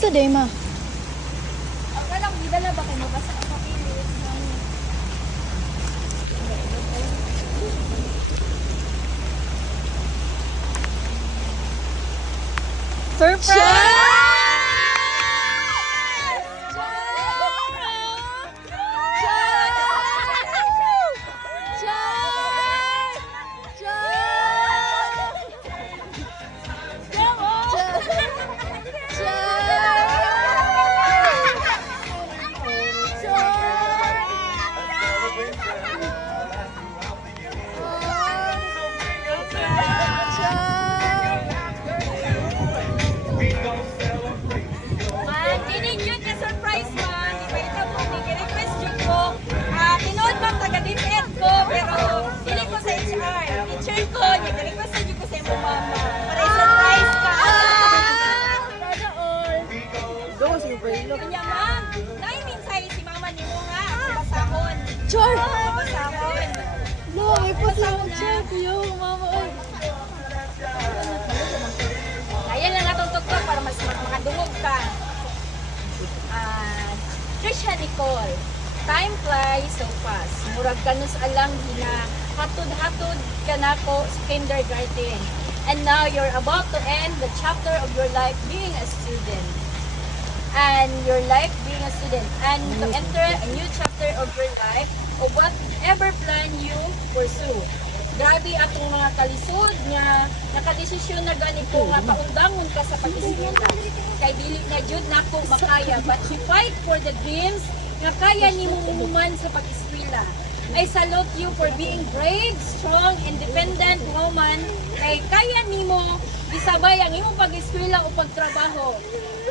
Sa day ma. Ang alam, di na ba kayo mabasa ang papilit ng... Surprise! Kanya ma'am, naiminsahe si mama ni mo nga, basahon. Char! Basahon. No, may pasawag siya. Yo, mama. Ay. Kaya lang natong tugtog para mas makadungog ka. Trisha Nicole, time flies so fast. Murag kanus alang hina, hatod-hatod ka na ko sa kindergarten. And now you're about to end the chapter of your life being a student. And your life being a student. And to enter a new chapter of your life of whatever plan you pursue. Grabe atong mga kalisod nga nakadesisyon na gani ko nga paundangon ka sa pag-eskwela. Kay dili na jud nako makaya, but you fight for the dreams nga kaya nimo umuman sa pag-eskwela. I salute you for being brave, strong, independent woman kay kaya nimo isabay ang imong pag-eskwela o pagtrabaho.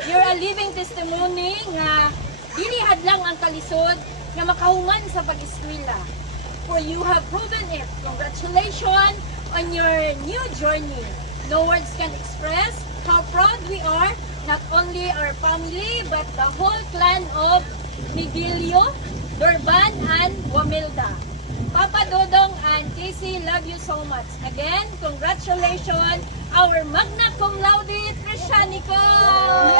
You're a living testimony nga dili hadlang ang kalisod nga makahuman sa pag-eskwela. For you have proven it. Congratulations on your new journey. No words can express how proud we are, not only our family, but the whole clan of Miguelio, Durban, and Wamilda. Papa Dodong and Casey, love you so much. Again, congratulations, our magna cum laude, Trisha Nicole!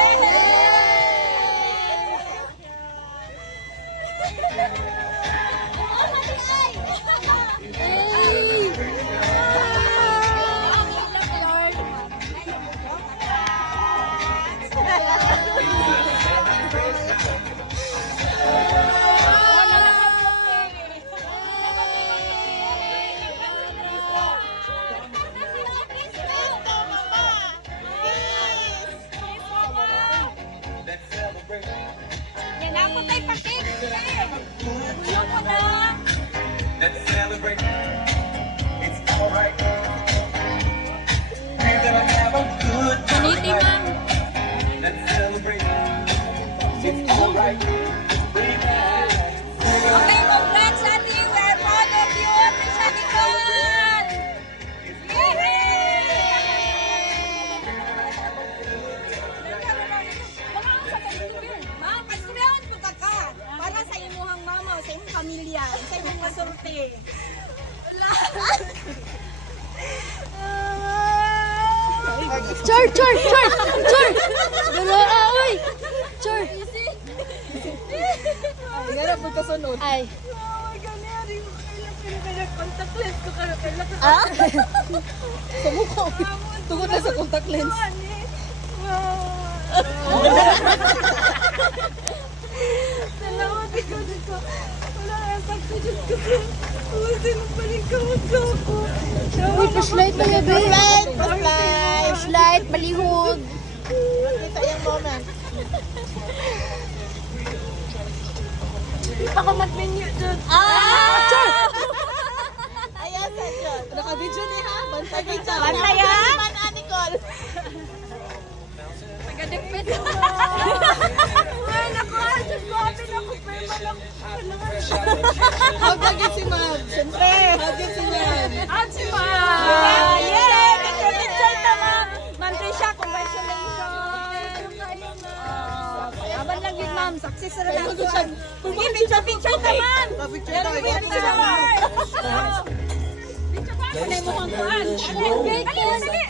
Yan ako tayo pakik. Bulong ko na. Let's celebrate. It's alright. We're gonna have a good time. Kaniti ma'am. Let's celebrate. It's alright. Okay, congrats ate. We're proud of you, Trisha Nicole. Ma'am, pagsulihan mo ka ka. Para sa imuhang mama, sa imong pamilya, sa imong masulti. Char! Dala, oy! Char! Gara po kasunod. Ay. Contact lens ko kaya Ah? Sumukha. Tungkol na sa contact lens. Salamat ikaw dito. Wala kaya sakto dito. Uwagin mo balik ka ako. Uy, flashlight na yabi. Flashlight, balihog. Kita yung moment. Ako mag-menu dun. Char! Ayan sa dyan. Naka-video ni ha? Bantay ka. Bantay ha? Nicole. Taga-dipit mo. Ay, naku. Diyos ko. Apin ako. Pero lang. Hagagin si ma'am. Siyempre. Hagagin si ma'am. At si Ma'am. Yay! Nag-result na Ma'am. Ma'am Trisha, congratulations. Aban lang yun Ma'am. Success na lang. Sige, picture na Ma'am. Picture tayo. Picture na Ma'am. Picture na. Panay mo kang kuhan. Dali, dali.